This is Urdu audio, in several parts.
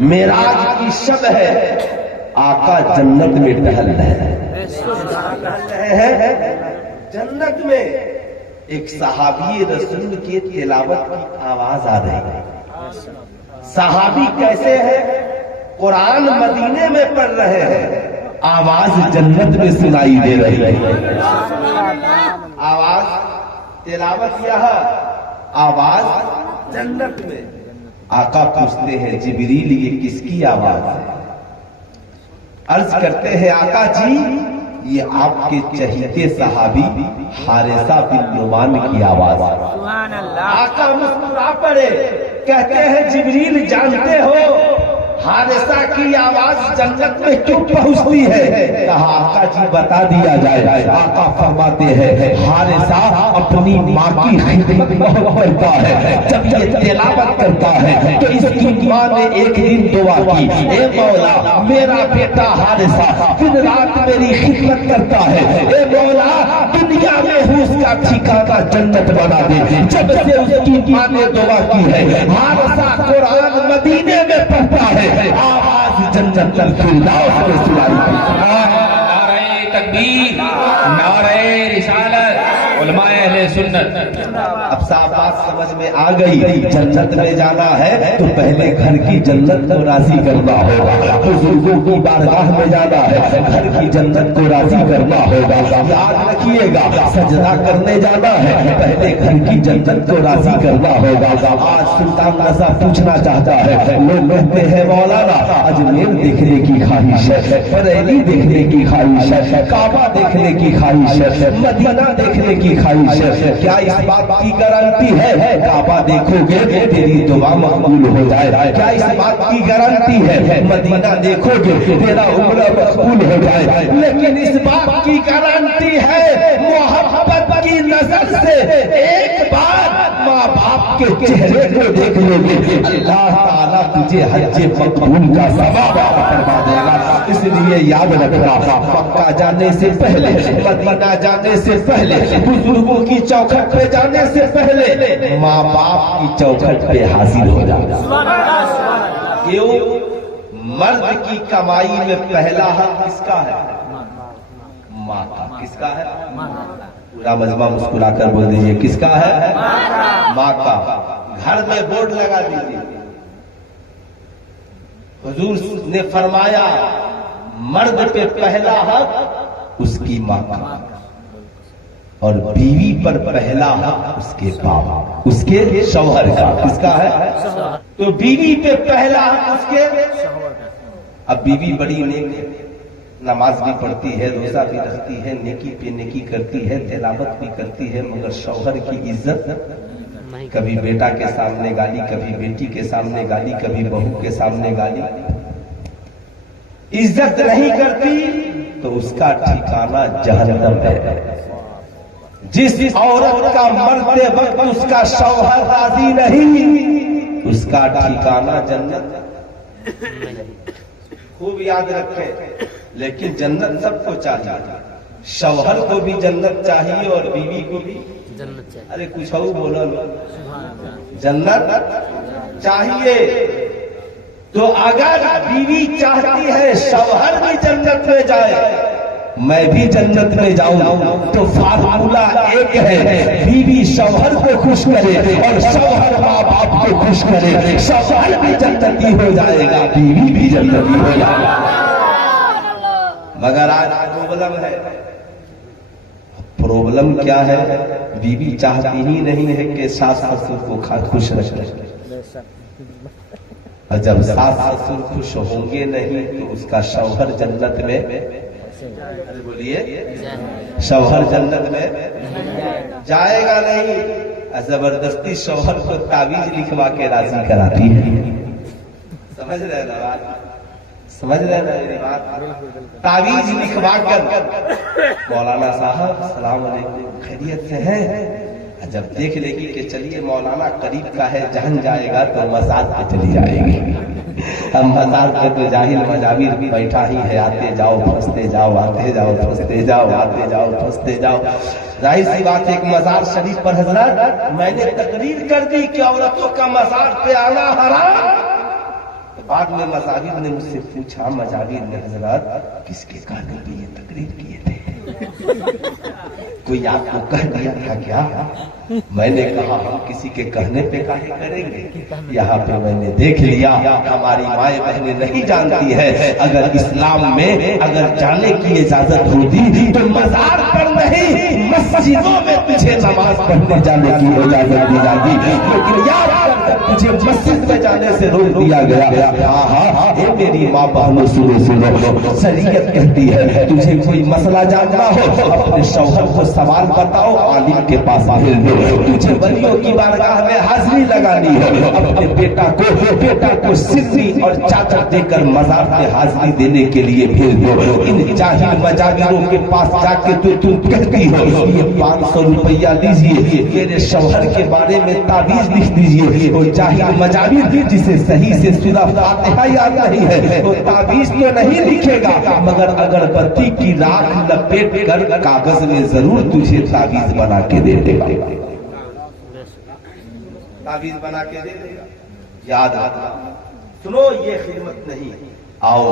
معراج کی شب ہے، آقا جنت میں ٹہل رہے ہیں، جنت میں ایک صحابی رسول کی تلاوت کی آواز آ رہی ہے۔ صحابی کیسے ہیں؟ قرآن مدینے میں پڑھ رہے ہیں، آواز جنت میں سنائی دے رہی ہے۔ آواز تلاوت یہاں، آواز جنت میں۔ آقا پوچھتے ہیں جبریل یہ کس کی آواز ہے؟ عرض کرتے ہیں آقا جی یہ آپ کے چہیتے صحابی حارثہ بن نعمان کی آواز ہے۔ سبحان اللہ۔ آقا مسکرا پڑے، کہتے ہیں جبریل جانتے ہو حارثہ کی آواز جنت میں کیوں پہنچتی ہے؟ کہا آقا جی بتا دیا جائے۔ آقا فرماتے ہیں حارثہ اپنی ماں کی خدمت بہت کرتا ہے، جب یہ تلاوت کرتا ہے تو اس کی ماں نے ایک دن دعا کی، اے مولا میرا بیٹا حارثہ دن رات میری خدمت کرتا ہے، اے مولا دنیا میں اس کا ٹھکانہ جنت بنا دے۔ جب سے اس کی ماں نے دعا کی ہے حارثہ قرآن مدینے میں پڑھتا ہے، آواز جنت الفردوس میں سنائی دیتی ہے۔ نعرہ تکبیر، نعرہ رسالت، علماء اہل سنت۔ اب صاحب بات سمجھ میں آ گئی، جنت میں جانا ہے تو پہلے گھر کی جنت کو راضی کرنا ہوگا، بزرگوں کی بارگاہ میں جانا ہے گھر کی جنت کو راضی کرنا ہوگا۔ یاد رکھیے گا سجدہ کرنے جانا ہے پہلے گھر کی جنت کو راضی کرنا ہوگا۔ آج سلطان رضا پوچھنا چاہتا ہے، لوگ کہتے ہیں مولانا اجمیر دیکھنے کی خواہش ہے، بریلی دیکھنے کی خواہش ہے، کعبہ دیکھنے کی خواہش ہے، مدینہ دیکھنے کی خواہش ہے، کیا اس بات کی گارنٹی ہے کعبہ دیکھو گے تیری دعا مقبول ہو جائے؟ کیا اس بات کی گارنٹی ہے مدینہ دیکھو گے تیرا عمرہ مقبول ہو جائے؟ لیکن اس بات کی گارنٹی ہے محبت کی نظر سے ایک بار ماں باپ کے چہرے کو دیکھ لو گے، اللہ تعالیٰ تجھے حج مقبول کا ثواب فرما دے گا۔ اس لیے یاد رکھنا مکہ جانے سے پہلے، مدینہ جانے سے پہلے، بزرگوں کی چوکھٹ پہ جانے سے پہلے ماں باپ کی چوکھٹ پہ حاضر ہو جانا۔ کیوں؟ مرد کی کمائی میں پہلا حق کس کا ہے؟ ماں کا۔ کس کا ہے؟ پورا مجمع مسکرا کر بول دیجئے کس کا ہے؟ ماں کا۔ گھر میں بورڈ لگا دیجئے، حضور نے فرمایا مرد پہ پہلا حق اس کی ماں کا، اور بیوی پر پہلا حق اس کے باپ، اس کے شوہر کا۔ کس کا ہے؟ تو بیوی پہ پہلا حق اس کے۔ اب بیوی بڑی نیک ہے، نماز بھی پڑھتی ہے، روزہ بھی رکھتی ہے، نیکی پہ نیکی کرتی ہے، تلاوت بھی کرتی ہے، مگر شوہر کی عزت کبھی بیٹا کے سامنے گالی، کبھی بیٹی کے سامنے گالی، کبھی بہو کے سامنے گالی، عزت نہیں کرتی تو اس کا ٹھکانہ جہنم ہے۔ جس عورت کا مرتے وقت اس کا شوہر راضی نہیں اس کا ٹھکانہ جنت۔ خوب یاد رکھیں، لیکن جنت سب کو چاہیے، شوہر کو بھی جنت چاہیے اور بیوی کو بھی جنت چاہیے۔ ارے کچھ اور بولو، جنت چاہیے۔ تو اگر بیوی چاہتی ہے شوہر بھی جنت میں جائے، میں بھی جنت میں جاؤں، تو فارمولہ ایک ہے، بیوی شوہر کو خوش کرے اور شوہر ماں باپ کو خوش کرے، شوہر بھی جنتی ہو جائے گا، بیوی بھی جنتی ہو جائے گا۔ مگر آج پرابلم ہے، پرابلم کیا ہے؟ بیوی چاہتی ہی نہیں ہے کہ ساس سسر کو خوش رکھے، اور جب ساس سسر خوش ہوں گے نہیں تو اس کا شوہر جنت میں، بولیے شوہر جنت میں جائے گا نہیں۔ زبردستی شوہر کو تعویذ لکھوا کے راضی کراتی ہے۔ سمجھ رہے نا بات؟ سمجھ رہے نا میری بات؟ تعویذ لکھوا کر مولانا صاحب السلام علیکم خیریت سے ہیں؟ جب دیکھ لے گی کہ چلیے مولانا قریب کا ہے جہن جائے گا تو مزار پہ چلی جائے گی۔ ہم مزار پہ تو جاہل مجاور بھی بیٹھا ہی ہے، آتے جاؤ پھنستے جاؤ، آتے جاؤ پھنستے جاؤ، آتے جاؤ پھنستے جاؤ۔ ظاہر سی بات ہے، ایک مزار شریف پر حضرت میں نے تقریر کر دی کہ عورتوں کا مزار پہ آنا حرام، بعد میں مجاہد نے مجھ سے پوچھا، مجاہد نے حضرات کس کے کہنے پہ یہ تقریر کیے تھے؟ کوئی آپ کو کہہ دیا تھا کیا؟ میں نے کہا ہم کسی کے کہنے پہ کاہے کریں گے؟ یہاں پہ میں نے دیکھ لیا ہماری مائیں بہنیں نہیں جانتی ہے، اگر اسلام میں اگر جانے کی اجازت ہوتی تو مزار پر نہیں مسجدوں میں تجھے نماز پڑھنے جانے کی اجازت دی جاتی، لیکن یار تجھے مسجد میں جانے سے روک دیا گیا۔ ہاں اے میری ماں بہنوں سنو، شریعت کہتی ہے تجھے کوئی مسئلہ جاننا ہو اپنے شوہر کو سوال بتاؤ، عالم کے پاس بھیج دو۔ تجھے ولیوں کی بارگاہ میں حاضری لگانی ہے، اپنے بیٹا کو سری اور چاچا دے کر مزار پہ حاضری دینے کے لیے بھیج دو۔ ان جاہل مجاہروں کے پاس جا کے تم کہتی ہو یہ 500 روپیہ لیجیے، میرے شوہر کے بارے میں تعویذ لکھ دیجیے۔ وہ جاہل مجاہر جسے صحیح سے سورہ فاتحہ یاد نہیں ہے وہ تعویذ تو نہیں لکھے گا، مگر اگر بتی کی راکھ لپیٹ کر کاغذ میں ضرور تجھے تعویذ بنا کے دے دے گا، تعویذ بنا کے دے دے گا۔ یاد رکھنا، سنو یہ خدمت نہیں۔ آؤ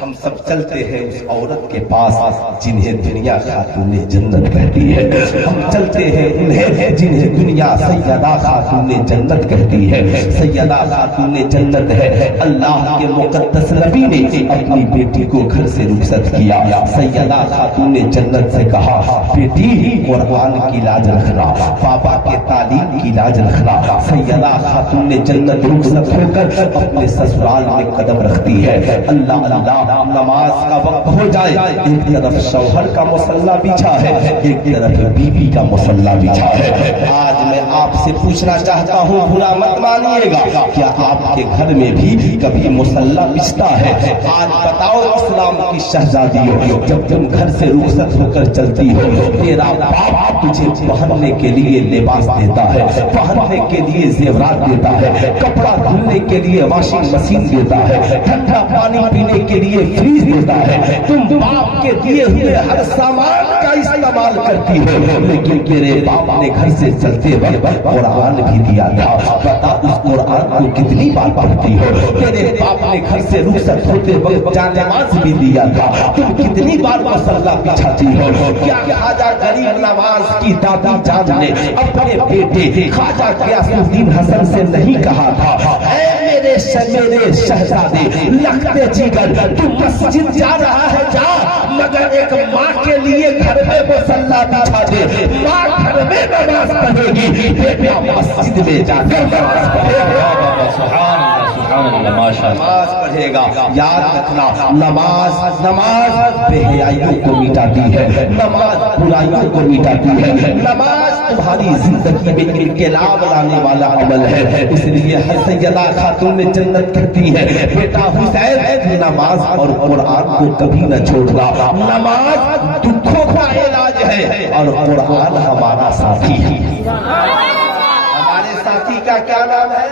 ہم سب چلتے ہیں اس عورت کے پاس جنہیں دنیا خاتون جنت کہتی ہے، ہم چلتے ہیں انہیں جنہیں دنیا سیدہ خاتون جنت کہتی ہے۔ سیدہ خاتون جنت ہے، اللہ کے مقدس نبی نے اپنی بیٹی کو گھر سے رخصت کیا، سیدہ خاتون جنت سے کہا بیٹی قرآن کی لاج رکھنا، پاپا کے تعلیم کی لاج رکھنا۔ سیدہ خاتون جنت رخصت ہو کر اپنے سسرال میں قدم رکھتی ہے۔ اللہ نماز کا وقت ہو جائے، ایک طرف شوہر کا مصلی بچھا ہے، ایک طرف بیوی کا مصلی بچھا ہے۔ آج میں آپ سے پوچھنا چاہتا ہوں، برا مت مانیے گا، کیا آپ کے گھر میں بھی کبھی مصلی بچھتا ہے؟ آج بتاؤ اسلام کی شہزادیوں، جب تم گھر سے رخصت ہو کر چلتی ہو تیرا باپ تجھے پہننے کے لیے لباس دیتا ہے، پہننے کے لیے زیورات دیتا ہے، کپڑا دھلنے کے لیے واشنگ مشین دیتا ہے، ٹھنڈا پانی پینے کے لیے فریج دیتا ہے، تم باپ کے دیے ہوئے ہر سامان کا استعمال کرتی ہو، لیکن تیرے باپ نے گھر سے چلتے وقت قرآن بھی دیا تھا، بتا اس قرآن کو کتنی بار پڑھتی ہو؟ تیرے باپ نے گھر سے رخصت ہوتے وقت جانماز بھی دیا تھا، تم کتنی بار مصلی بچھاتی ہو؟ کیا خواجہ غریب نواز کی دادی جان نے اپنے بیٹے خواجہ غیاث الدین حسن سے نہیں کہا تھا اے میرے شہزادے لگتے جگر تو مسجد جا رہا ہے جا، مگر ایک ماں کے لیے گھر میں مصلی بچھا دے، ماں گھر میں نماز پڑھے گی، بیٹا مسجد میں جا کر نماز پڑھے گا، نماز پڑھے گا۔ یاد رکھنا، نماز بے حیائیوں کو مٹاتی ہے، نماز برائیوں کو مٹاتی ہے، نماز تمہاری زندگی میں انقلاب لانے والا عمل ہے۔ اس لیے ہر سیدہ خاتون جنت کہتی ہے بیٹا حسین نماز اور قرآن کو کبھی نہ چھوڑنا، نماز دکھوں کا علاج ہے اور قرآن ہمارا ساتھی ہے۔ ہمارے ساتھی کا کیا نام ہے؟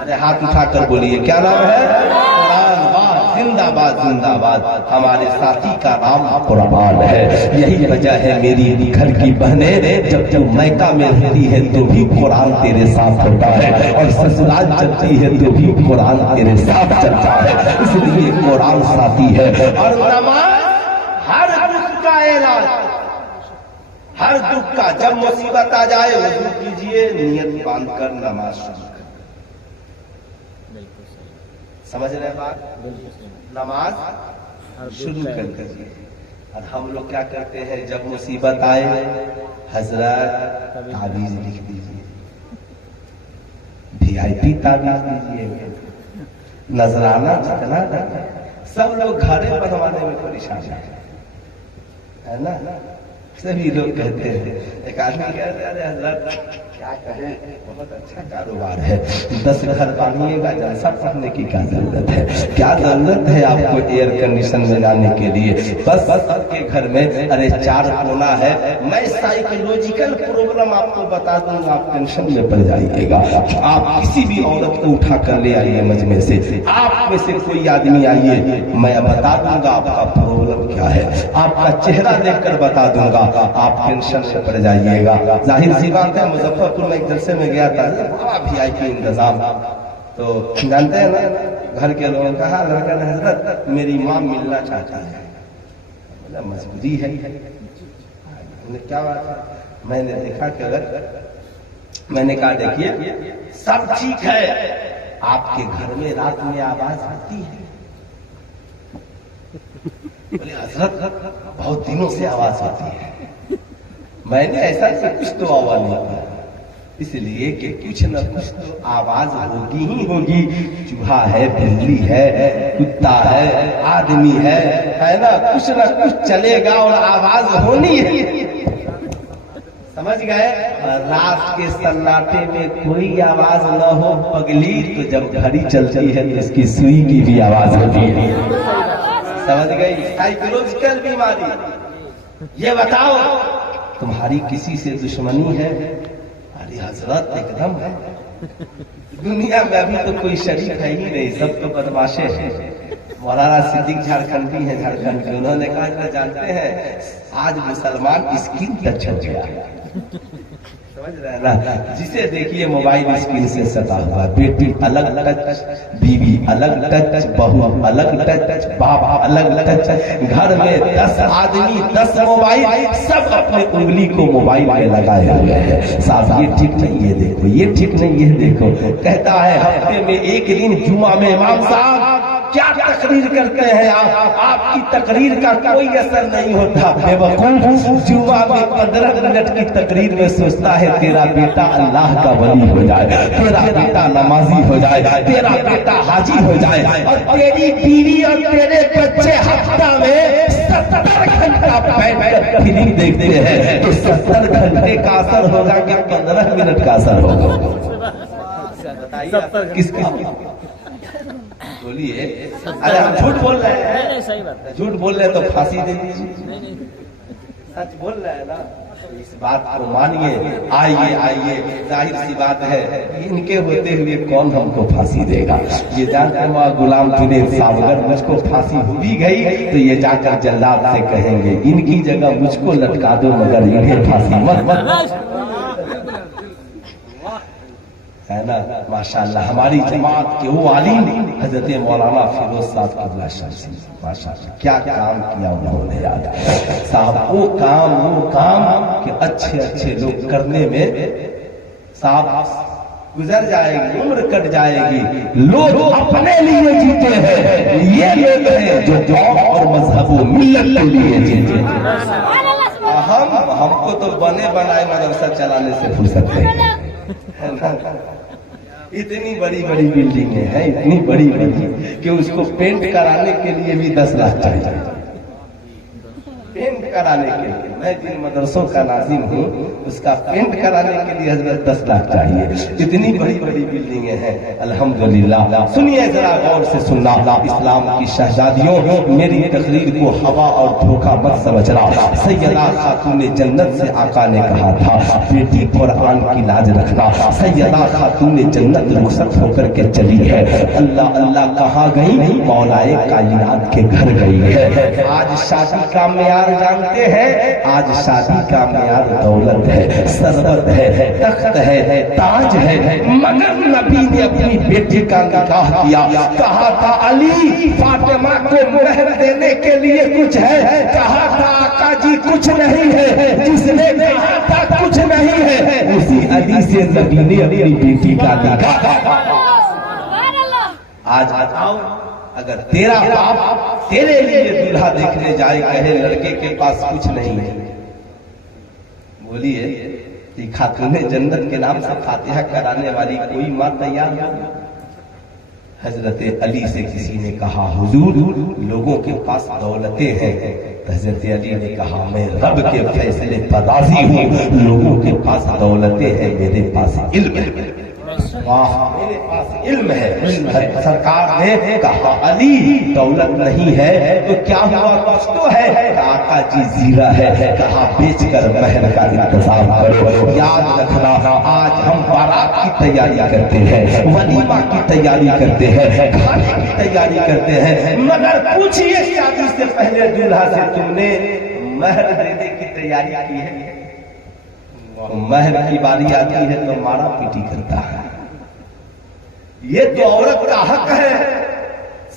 ارے ہاتھ اٹھا کر بولیے کیا نام ہے؟ قرآن۔ زندہ باد زندہ باد، ہمارے ساتھی کا نام قرآن ہے۔ یہی وجہ ہے میری گھر کی بہنیں جب تم میکہ میں رہتی ہے تو بھی قرآن تیرے ساتھ ہوتا ہے، اور سسرال چلتی ہے تو بھی قرآن تیرے ساتھ چلتا ہے، اس لیے قرآن ساتھی ہے۔ اور نماز ہر دکھ کا علاج، ہر دکھ کا، جب مصیبت آ جائے وضو کیجئے، نیت باندھ کر نماز شروع کریں۔ سمجھ رہے بات؟ نماز شروع کر دیجیے۔ اور ہم لوگ کیا کرتے ہیں جب مصیبت آئے حضرت تعویذ لکھ دیجیے، VIP تعویذ دیجیے، نذرانہ جتنا سب لوگ گھریں بنوانے میں پریشان ہے نا، سبھی لوگ کہتے ہیں۔ ایک آدمی کہتے ہیں ارے حضرت کیا کہیں بہت اچھا کاروبار ہے، 10 گھر بنائیے گا، جلسہ پڑھنے کی کیا ضرورت ہے؟ کیا ضرورت ہے آپ کو ایئر کنڈیشن میں جانے کے لیے؟ بس آپ کے گھر میں ارے 4 کونا ہے، میں سائیکولوجیکل پروبلم آپ کو بتا دوں گا، آپ ٹینشن میں پڑ جائیے گا۔ آپ کسی بھی عورت کو اٹھا کر لے آئیے مجمع سے، آپ میں سے کوئی آدمی آئیے، میں بتا دوں گا آپ کا پرابلم کیا ہے، آپ کا چہرہ دیکھ کر بتا دوں گا، آپ ٹینشن سے پڑ جائیے گا۔ ظاہر سی بات ہے، مظفرپور میں ایک جلسے میں گیا تھا، بڑا VIP انتظام، تو جانتے ہیں نا گھر کے لوگوں نے کہا لڑکا نے حضرت میری ماں ملنا چاہتا ہے. بولا مجبوری ہے. کیا بات ہے؟ میں نے دیکھا کہ اگر میں نے کہا دیکھیے سب ٹھیک ہے, آپ کے گھر میں رات میں آواز آتی ہے. بولے حضرت بہت دنوں سے آواز آتی ہے. میں نے ایسا کچھ تو آواز نہیں کیا, اس لیے کہ کچھ نہ کچھ تو آواز ہوگی ہی ہوگی. چوہا ہے, بلی ہے, کتا ہے, آدمی ہے نا, کچھ نہ کچھ چلے گا اور آواز ہونی ہے. سمجھ گئے؟ رات کے سناٹے میں کوئی آواز نہ ہو پگلی, تو جب گھڑی چلتی ہے تو اس کی سوئی کی بھی آواز ہوتی ہے. سمجھ گئی؟ سائیکولوجیکل بیماری. یہ بتاؤ تمہاری کسی سے دشمنی ہے؟ ارے حضرت ایک دم ہے. دنیا میں ابھی تو کوئی شریف ہے ہی نہیں, سب تو بدماشے ہیں. مولانا صدیق جھارکھنڈی ہیں, جھارکھنڈ کے, انہوں نے کہا جانتے ہیں آج مسلمان اسکرین ٹچ ہو گیا. سمجھ رہے نا, جسے دیکھیے موبائل اسکرین سے سٹا ہوا. بیٹی الگ ٹچ, بیوی الگ ٹچ, بہو الگ ٹچ, باپ الگ ٹچ. گھر میں 10 آدمی 10 موبائل, سب اپنے انگلی کو موبائل میں لگائے ہوئے ہیں. صاحب یہ ٹھیک نہیں, یہ دیکھو, یہ ٹھیک نہیں, یہ دیکھو. کہتا ہے ہفتے میں ایک دن جمعہ میں امام صاحب کیا تقریر کرتے ہیں آپ کی تقریر کا کوئی اثر نہیں ہوتا. بے وقوف, جمعہ میں 15 منٹ کی تقریر میں سوچتا ہے تیرا بیٹا اللہ کا ولی ہو جائے, تیرا بیٹا نمازی ہو جائے, تیرا بیٹا حاجی ہو جائے, اور تیری بیوی اور تیرے بچے ہفتہ میں 70 گھنٹہ بیٹھ کر فلم دیکھتے ہیں. تو 70 گھنٹے کا اثر ہوگا کہ 15 منٹ کا اثر ہوگا؟ کس کا؟ بولیے. ارے ہم جھوٹ بول رہے ہیں, جھوٹ بول رہے ہیں تو پھانسی دے دیجیے. سچ بول رہے ہیں نا, اس بات کو مانیے. آئیے آئیے, ظاہر سی بات ہے ان کے ہوتے ہوئے کون ہم کو پھانسی دے گا. یہ جانتے ہیں غلام جنید صاحب اگر مجھ کو پھانسی ہو بھی گئی تو یہ جا کر جلاد سے کہیں گے ان کی جگہ مجھ کو لٹکا دو مگر انہیں پھانسی مت. ہے نا, ماشاءاللہ ہماری جماعت کے وہ عالم حضرت مولانا فیروز صاحب قبلہ شمسی, ماشاءاللہ کیا کام کیا انہوں نے یاد صاحب. وہ کام کہ اچھے اچھے لوگ کرنے میں صاحب گزر جائے گی, عمر کٹ جائے گی. لوگ اپنے لیے جیتے ہیں, یہ لوگ ہیں جو قوم اور مذہب و ملت کے لیے جیتے ہیں. ہم کو تو بنے بنائے مدرسہ چلانے سے فرصت نہیں. اتنی بڑی بڑی بلڈنگیں ہیں, اتنی بڑی بڑی کہ اس کو پینٹ کرانے کے لیے بھی 10 لاکھ چاہیے. پینٹ کرانے کے لیے, میں جن مدرسوں کا ناظم ہوں اس کا پینٹ کرانے کے لیے حضرت 10 لاکھ چاہیے. اتنی بڑی بڑی بلڈنگیں ہیں الحمدللہ. سنیے ذرا غور سے سننا. اسلام کی شہزادیوں, میری تقریر کو ہوا اور دھوکہ مت سمجھنا. سیدہ خاتون جنت سے آقا نے کہا تھا بیٹی قرآن کی لاج رکھنا. سیدہ خاتون جنت رخصت ہو کر کے چلی ہے. اللہ اللہ کہاں گئی؟ مولائے کائنات کے گھر گئی ہے. آج شادی کا معیار جانتے ہیں؟ آج شادی کا معیار دولت ہے, ثروت ہے, تخت ہے, تاج ہے. مگر نبی نے اپنی بیٹی کا نکاح کیا. کہا تھا علی فاطمہ کو مہر دینے کے لیے کچھ ہے؟ کہا تھا آقا جی کچھ نہیں ہے. جس نے کہا تھا کچھ نہیں ہے اسی علی سے نبی نے اپنی بیٹی کا نکاح. آج بتاؤ اگر تیرا باپ تیرے لیے دلہا دیکھنے جائے کہے لڑکے کے پاس کچھ نہیں ہے, بولیے خاتون جنت کے نام سے فاتحہ کرانے والی کوئی ماں تیار ہے؟ حضرت علی سے کسی نے کہا حضور لوگوں کے پاس دولتیں ہیں. حضرت علی نے کہا میں رب کے فیصلے پر راضی ہوں. لوگوں کے پاس دولتیں ہیں, میرے پاس علم ہے. میرے پاس علم ہے. سرکار نے کہا علی دولت نہیں ہے تو کیا ہوا؟ کچھ تو ہے. آقا جی زیرہ ہے. کہا بیچ کر مہر کا انتظام کرو. یاد رکھنا آج ہم بارات کی تیاری کرتے ہیں, ولیمہ کی تیاری کرتے ہیں, کھانے کی تیاری کرتے ہیں, مگر پوچھئے شادی سے پہلے دولہا سے تم نے مہر دینے کی تیاری کی ہے؟ مہر کی باری آتی ہے تو مارا پیٹی کرتا ہے. یہ تو عورت کا حق ہے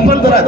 15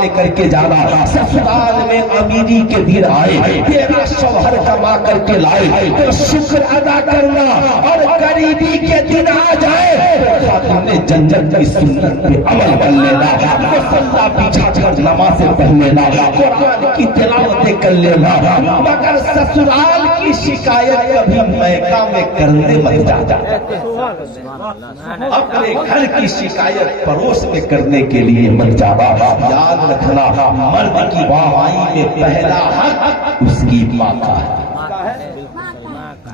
لے کر کے جانا، سسرال میں امیری کے دن آئے، تیرا شوہر کما کر کے لائے تو شکر ادا کرنا، اور غریبی کے دن آ جائے خاتون جنت کی سنت پہ عمل کر لینا، مصلی بچھا کر نماز پڑھ لینا، قرآن کی تلاوتیں کر لینا، مگر سسرال کی شکایت کبھی میکہ میں کرنے مت جاتا۔ اپنے گھر کی شکایت پڑوس میں کرنے کے لیے مت جانا۔ یاد رکھنا، مرد کی واہوائی میں پہلا حق اس کی ماں کا ہے۔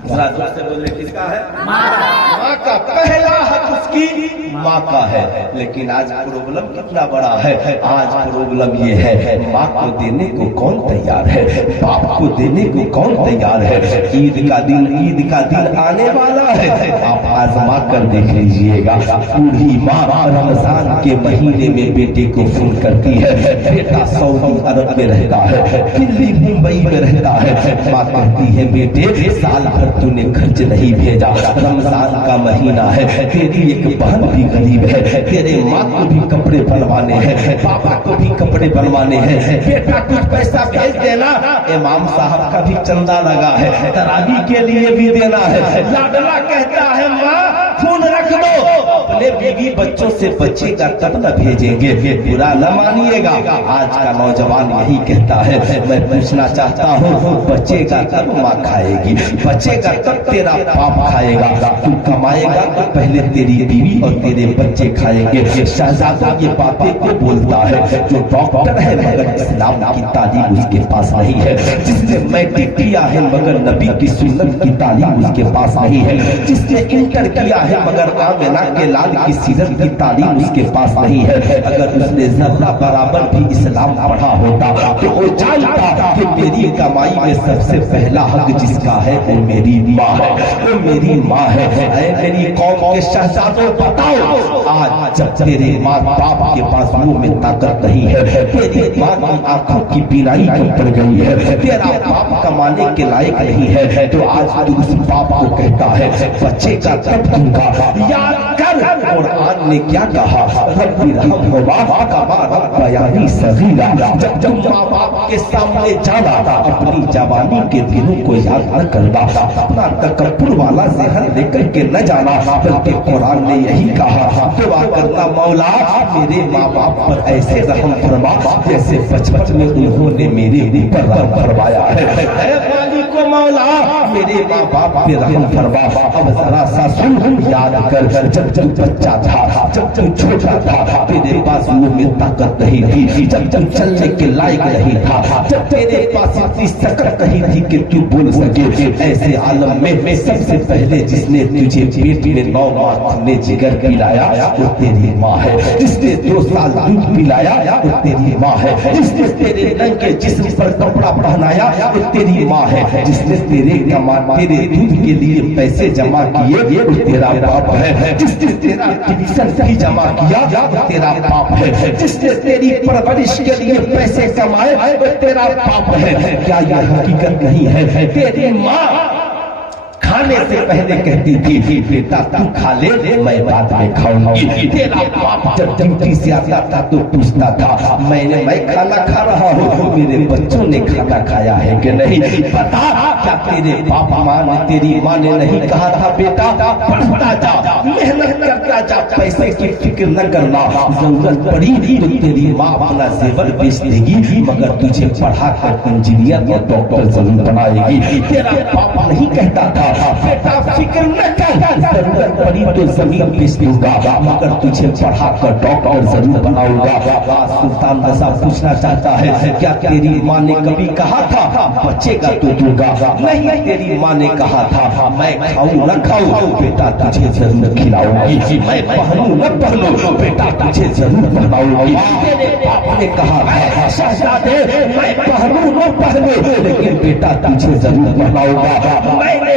ذرا دوسرے بولے کس کا ہے؟ ماں کا پہلا حق اس کی ماں کا ہے۔ لیکن آج پرابلم کتنا بڑا ہے، آج پرابلم یہ ہے ماں کو دینے کو کون تیار ہے، باپ کو دینے کو کون تیار ہے۔ عید کا دن آنے والا ہے، آپ آزما کر دیکھ لیجئے گا، بوڑھی ماں رمضان کے مہینے میں بیٹے کو فون کرتی ہے، بیٹا سعودی عرب میں رہتا ہے، دلی ممبئی میں رہتا ہے، ماں کہتی ہے بیٹے سال بھر تو نے خرچ نہیں بھیجا، رمضان کا مہینہ ہے، تیری ایک بہن بھی غریب ہے، تیرے ماں کو بھی کپڑے بنوانے ہیں، پاپا کو بھی کپڑے بنوانے ہیں، بیٹا کچھ پیسہ بھیج دینا، امام صاحب کا بھی چندہ لگا ہے، تراویح کے لیے بھی دینا ہے۔ لاڈلا کہتا ہے ماں فون رکھ دو، اپنے بیوی بچوں سے بچے کا تب نہ بھیجیں گے، برا نہ مانیے گا۔ آج کا نوجوان یہی کہتا ہے، میں پوچھنا چاہتا ہوں بچے کا تب ماں کھائے گی، بچے کا تب تیرا باپ کھائے گا، تو کمائے گا تو پہلے تیری بیوی اور تیرے بچے کھائیں گے۔ شہزادہ یہ باتیں کو بولتا ہے جو ڈاکٹر ہے مگر اسلام کی تعلیم اس کے پاس نہیں ہے، جس نے میٹرک کیا ہے مگر نبی کی سنت کی تعلیم اس کے پاس نہیں ہے، جس نے انٹر کیا ہے مگر آمنہ کے لال کی سیرت کی تعلیم اس کے پاس نہیں ہے۔ اگر اس نے ذرہ برابر بھی اسلام پڑھا ہوتا تو وہ جانتا کہ میری کمائی میں سب سے پہلا حق جس کا ہے وہ میری ماں ہے، وہ میری ماں ہے۔ اے میری قوم کے شہزادوں بتاؤ، آج جب تیرے ماں باپ کے پاس منہ میں طاقت نہیں ہے، تیری ماں کی آنکھوں کی بینائی کم پڑ گئی ہے، تیرا باپ کمانے کے لائق نہیں ہے، تو آج تو اس باپ کو کہتا ہے بچے کا تب دوں گا۔ یاد کر قرآن نے کیا کہا، رب ارحمہما کما ربیانی صغیرا، جب تم ماں باپ کے سامنے جانا اپنی جوانی کے دنوں کو یاد نہ کرنا، اپنا تکبر والا ذہن لے کر کے نہ جانا، بلکہ قرآن نے یہی کہا دعا کرنا مولا میرے ماں باپ پر ایسے رحم فرما جیسے بچپن میں انہوں نے میرے اوپر رحم فرمایا ہے۔ اے مالک و مولا میرے ماں باپ پہ رحم فرما۔ اب ذرا سا سن، یاد کر جب تم بچہ تھا، جب تم چھوٹا تھا، تیرے پاس منہ میں طاقت نہیں تھی، جب تم چلنے کے لائق نہیں تھا، جب تیرے پاس اتنی سکت نہیں تھی کہ تو بول سکے، ایسے عالم میں سب سے پہلے جس نے تجھے پیٹ میں 9 ماہ نے جگر پلایا وہ تیری ماں ہے، جس نے 2 سال دودھ پلایا وہ تیری ماں ہے، جس نے تیرے ننگے جسم پر کپڑا پہنایا وہ تیری ماں ہے، جس نے تیرے دودھ کے لیے پیسے جمع کیے وہ تیرا باپ ہے، جس نے تیرا ٹیوشن فی جمع کیا وہ تیرا باپ ہے، جس نے تیری پرورش کے لیے پیسے کمائے وہ تیرا باپ ہے۔ کیا یہ حقیقت نہیں ہے؟ تیری ماں کھانے سے پہلے کہتی تھی بیٹا تو کھا لے میں بعد میں کھاؤں گی، تیرا باپ جب ڈیوٹی سے آتا تھا تو پوچھتا تھا میں کھانا کھا رہا ہوں، میرے بچوں نے کھانا کھایا ہے کہ نہیں، بتا کیا تیرے باپ تیری ماں نے نہیں کہا تھا بیٹا پڑھتا جا محنت کرتا جا پیسے کی فکر نہ کرنا، ضرورت پڑی تو تیری ماں اپنا زیور بیچ دے گی مگر تجھے پڑھا کر انجینئر یا ڈاکٹر ضرور بنائے گی۔ تیرا باپ نہیں کہتا تھا بیٹا فکر نہ کر ضرورت پڑی تو زمین بیچ دوں گا مگر تجھے پڑھا کر ڈاکٹر ضرور بناؤں گا۔ سلطان رضا پوچھنا چاہتا ہے کیا تیری ماں نے کبھی کہا تھا بچے کا تو دوں گا؟ نہیں، تیری ماں نے کہا تھا میں کھاؤں نہ کھاؤں بیٹا تجھے ضرور کھلاؤں گی، میں پہنوں نہ پہنوں بیٹا تجھے ضرور پہناؤں گی۔ تیرے باپ نے کہا تھا شہزادے میں پہنوں نہ پہنوں لیکن بیٹا تجھے ضرور پہناؤں گا، میں نے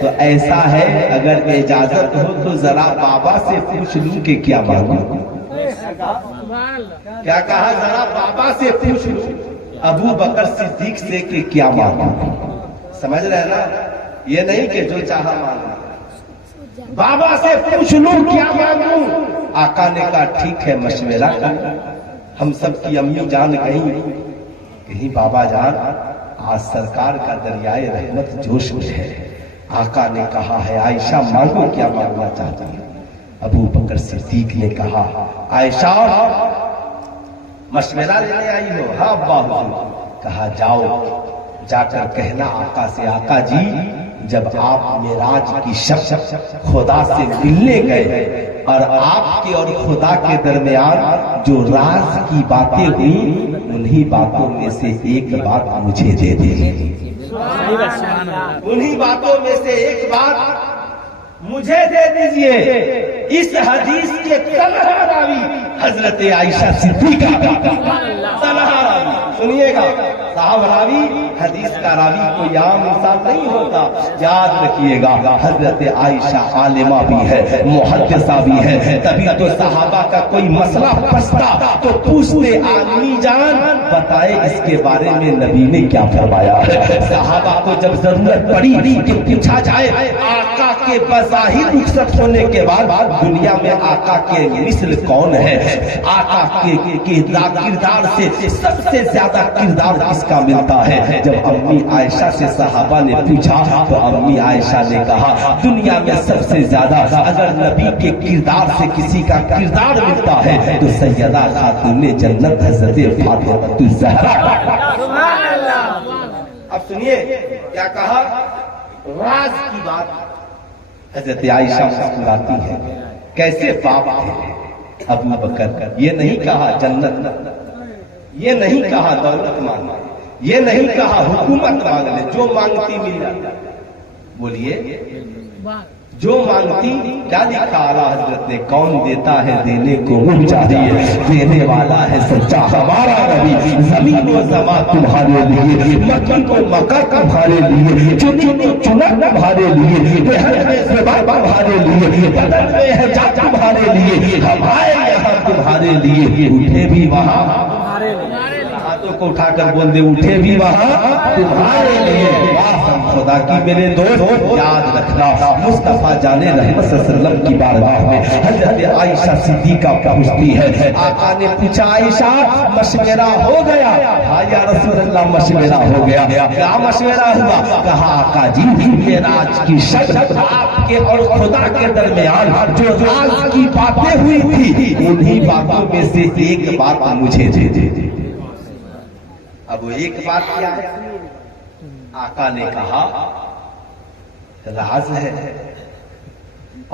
تو ایسا ہے اگر اجازت ہو تو ذرا بابا سے پوچھ لوں کہ کیا مانگوں. کیا کہا؟ ذرا بابا سے پوچھ لوں ابو بکر صدیق سے کہ کیا مانگوں. سمجھ رہے نا؟ یہ نہیں کہ جو چاہا مانگوں. بابا سے پوچھ لوں کیا مانگوں. آقا نے کہا ٹھیک ہے مشورہ کر. ہم سب کی امی جان کہیں بابا جان آج سرکار کا دریائے رحمت جوش میں ہے. آقا نے کہا ہے عائشہ مانگو کیا مانگنا چاہتی ہے. ابو بکر صدیق نے کہا عائشہ مشورہ لینے آئی ہو؟ ہاں ابا حضور. کہا جاؤ جا کر کہنا آقا سے آقا جی جب آپ معراج کی شب خدا سے ملنے گئے اور آپ کے اور خدا کے درمیان جو راز کی باتیں ہوئی انہی باتوں میں سے ایک بات مجھے دے دیں. انہی باتوں میں سے ایک بات مجھے دے دیجئے. اس حدیث کے تنہا راوی حضرت عائشہ صدیقہ. تنہا راوی سنیے گا صاحب، راوی حدیث کا راوی کوئی عام انسان نہیں ہوتا. یاد رکھیے گا حضرت عائشہ عالمہ بھی ہے، محدثہ بھی ہے. تبھی تو صحابہ کا کوئی مسئلہ پھنستا تو پوچھتے آدمی جان بتائے اس کے بارے میں نبی نے کیا فرمایا ہے. صحابہ کو جب ضرورت پڑی کہ پوچھا جائے آقا کے بظاہر رخصت ہونے کے بعد دنیا میں آقا کے مثل کون ہے، آقا کے کردار سے سب سے زیادہ کردار کس کا ملتا ہے. جب امی عائشہ سے صحابہ نے پوچھا تو امی عائشہ نے کہا دنیا میں سب سے زیادہ اگر نبی کے کردار سے کسی کا کردار ملتا ہے تو سیدہ خاتون جنت حضرت فاطمہ الزہرا. اب سنیے کیا کہا. راز کی بات حضرت عائشہ مسکراتی ہے. کیسے باپ تھے ابو بکر. یہ نہیں کہا جنت، یہ نہیں کہا دولت مانگ، یہ نہیں کہا حکومت مانگ لے، جو مانگتی مل جاتا. بولیے جو مانگتی. کیا لکھا اعلیٰ حضرت نے؟ کون دیتا ہے دینے کو منہ چاہیے، دینے والا ہے سچا ہمارا نبی. زمین و زمان تمہارے لیے، مکہ کو مکہ تمہارے لیے، چنی کو چنا تمہارے لیے، بہر میں زبا تمہارے لیے، بدن میں ہے جا تمہارے لیے، ہمارے یہاں تمہارے لیے. اٹھے بھی وہاں ہاتھوں کو اٹھا کر بول دے اٹھے بھی وہاں تمہارے لیے. خدا کی میرے دوست یاد رکھنا مصطفیٰ جان رحمت صلی اللہ علیہ وسلم کی بارگاہ میں حضرت عائشہ صدیقہ پہنچتی ہے. آقا نے پوچھا عائشہ مشورہ ہو گیا؟ ہاں یا رسول اللہ مشورہ ہو گیا. کیا مشورہ ہوا؟ کہا آقا جی معراج کی شب آپ کے اور خدا کے درمیان جو راز کی باتیں ہوئی تھی انہی باتوں میں سے ایک بات مجھے دے دے. اب وہ ایک بات کیا ہے؟ آقا نے کہا راز ہے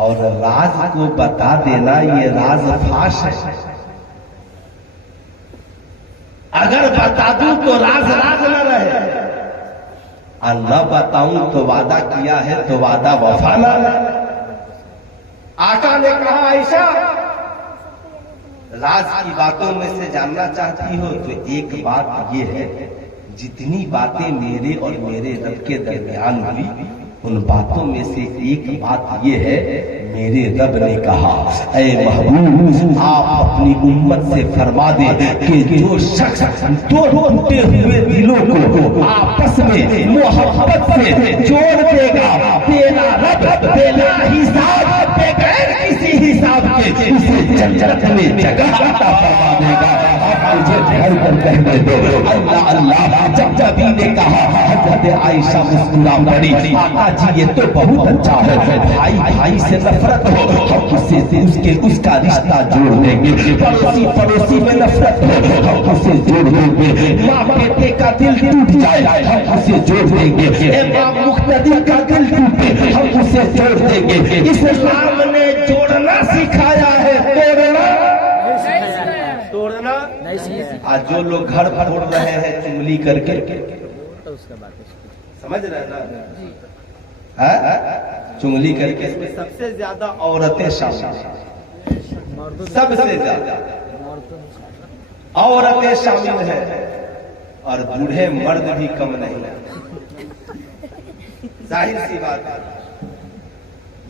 اور راز کو بتا دینا یہ راز فاش ہے. اگر بتا دوں تو راز راز نہ رہے اور نہ بتاؤں تو وعدہ کیا ہے تو وعدہ وفا نہ رہے. آقا نے کہا عائشہ راز کی باتوں میں سے جاننا چاہتی ہو تو ایک بات یہ ہے جتنی باتیں میرے اور میرے رب کے درمیان ہوئی ان باتوں میں سے ایک بات یہ ہے میرے رب نے کہا اے محبوب آپ اپنی امت سے فرما دیں کہ جو شخص دو ٹوٹے ہوئے دلوں کو آپس میں محبت سے جوڑ دے گا تیرا رب بلا حساب بغیر کسی حساب کے اسے جنت میں جگہ عطا فرما دے گا. مجھے گھر پر کہنے دو اللہ اللہ. جب نبی نے کہا حضرت عائشہ مسکرا پڑی آقا جی یہ تو بہت اچھا ہے بھائی بھائی سے نفرت ہو ہم اس کا رشتہ جوڑ دیں گے. پڑوسی میں نفرت ہو ہم اسے جوڑ دیں گے. ماں بیٹے کا دل ٹوٹ جائے ہم اسے جوڑ دیں گے. امام مقتدی کا دل ٹوٹے ہم اسے جوڑ دیں گے. اسلام نے جوڑنا سکھایا ہے توڑنا آج جو لوگ گھر پھوڑ رہے ہیں چنگلی کر کے سمجھ رہے نا چنگلی کر کے سب سے زیادہ عورتیں شامل ہیں. سب سے زیادہ عورتیں شامل ہیں اور بوڑھے مرد بھی کم نہیں ہیں. ظاہر سی بات ہے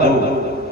2,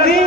3,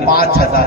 5000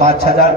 5000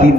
3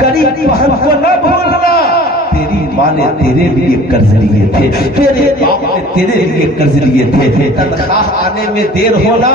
غریب بہن کو نہ بھولنا۔ تیری ماں نے تیرے لیے قرض لیے تھے، تیرے باپ نے تیرے لیے قرض لیے تھے، تنخواہ آنے میں دیر ہونا،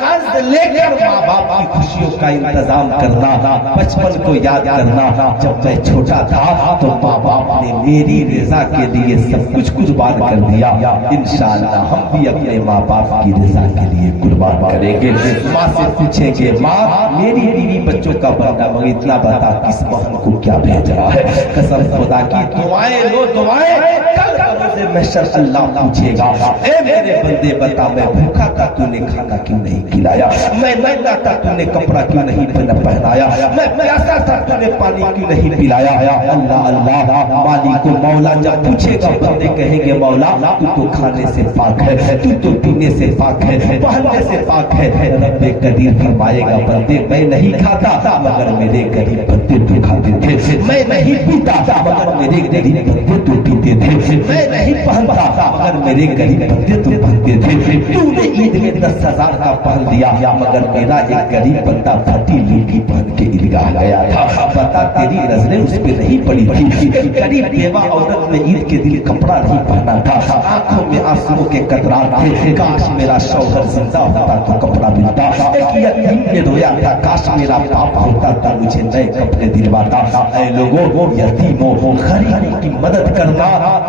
قرض لے کر ماں باپ کی خوشیوں کا انتظام کرنا، بچپن کو یاد کرنا۔ جب میں چھوٹا تھا تو ماں باپ نے میری رضا کے لیے سب کچھ قربان کر دیا، انشاءاللہ ہم بھی اپنے ماں باپ کی رضا کے لیے قربان کریں گے۔ ماں سے پوچھیں گے ماں میری بیوی بچوں کا بندہ مگر اتنا بتا کس بہن کو کیا بھیج رہا ہے؟ قسم خدا کی دعائیں لو دعائیں، کل روز محشر اللہ پوچھے گا اے میرے بندے بتا میں بھوکا تھا تو نے کھانا کیوں نہیں کھلایا، میں ننگا تھا تو نے کپڑا کیوں نہیں پہنایا، میں پیاسا تھا تو نے پانی کیوں نہیں پلایا۔ اللہ اللہ مالک کو مولا جب پوچھے گا بندے کہیں گے مولا تو تو کھانے سے پاک ہے، تو تو پینے سے پاک ہے، پہننے سے پاک ہے۔ رب قدیر فرمائے گا بندے میں نہیں کھاتا مگر میرے غریب بندے تو کھاتے تھے، میں نہیں پیتا مگر میرے غریب بندے تو پیتے تھے، میں نہیں پہنتا مگر میرے غریب بندے تو پہنتے تھے۔ تو نے عید میں 10,000 کا پہن دیا مگر میرا ایک غریب بندہ پھٹی لنگی پہن کے عیدگاہ گیا تھا، بتا تیری نظریں اس پہ نہیں پڑی تھی؟ غریب بیوہ عورت نے عید کے دن کپڑا نہیں پہنا تھا، آنکھوں میں آنسوؤں کے قطرات تھے، کاش میرا شوہر زندہ ہوتا تو کپڑا ملتا، ایک یتیم نے رویا تھا کاش میرا باپ ہوتا تو مجھے نئے کپڑے دلواتا۔ اے لوگوں یتیموں غریبوں کی مدد کرنا،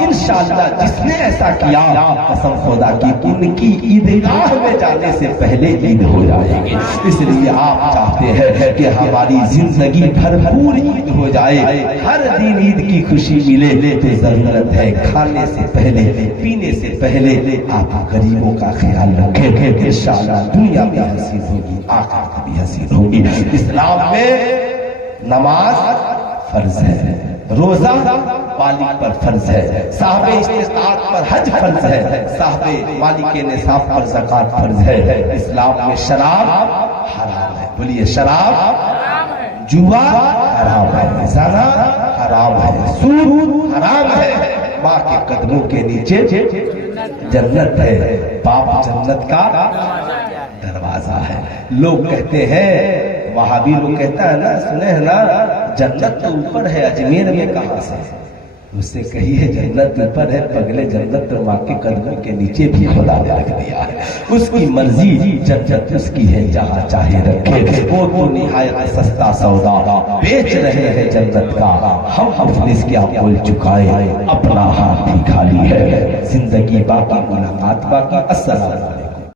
انشاءاللہ جس نے ایسا کیا قسم خدا کی ان کی عیدگاہ میں جانے سے پہلے عید ہو جائے گی۔ اس لیے آپ چاہتے ہیں کہ ہماری زندگی بھرپور عید ہو جائے، ہر دن عید کی خوشی ملے، تو ضرورت ہے کھانے سے پہلے پینے سے پہلے آپ غریبوں کا خیال رکھیں، انشاءاللہ دنیا بھی حسین ہوگی آخرت بھی حسین ہوگی۔ اسلام میں نماز فرض ہے، روزہ بالغ پر فرض ہے، صاحب استطاعت پر حج فرض ہے، صاحب مالک نصاب پر زکات فرض ہے۔ اسلام میں شراب حرام ہے، بولیے شراب جوا حرام ہے، زنا حرام ہے، سود حرام ہے، ماں کے قدموں کے نیچے جنت ہے، باپ جنت کا دروازہ ہے۔ لوگ کہتے ہیں وہابی لوگ کہتا ہے نا سنے ہیں نا جنت تو اوپر ہے اجمیر میں کہاں سے؟ اس سے کہیے جنت اوپر ہے پگلے، جنت تو ماں کے قدموں کے نیچے بھی خدا نے رکھ دیا ہے، اس کی مرضی، جنت اس کی ہے جہاں چاہے رکھے، وہ تو نہایت سستا سودا بیچ رہے ہیں جنت کا، ہم مفلس کیا بول چکائے، اپنا ہاتھ ہی خالی ہے، زندگی باقی ملاقات باقی۔ السلام علیکم۔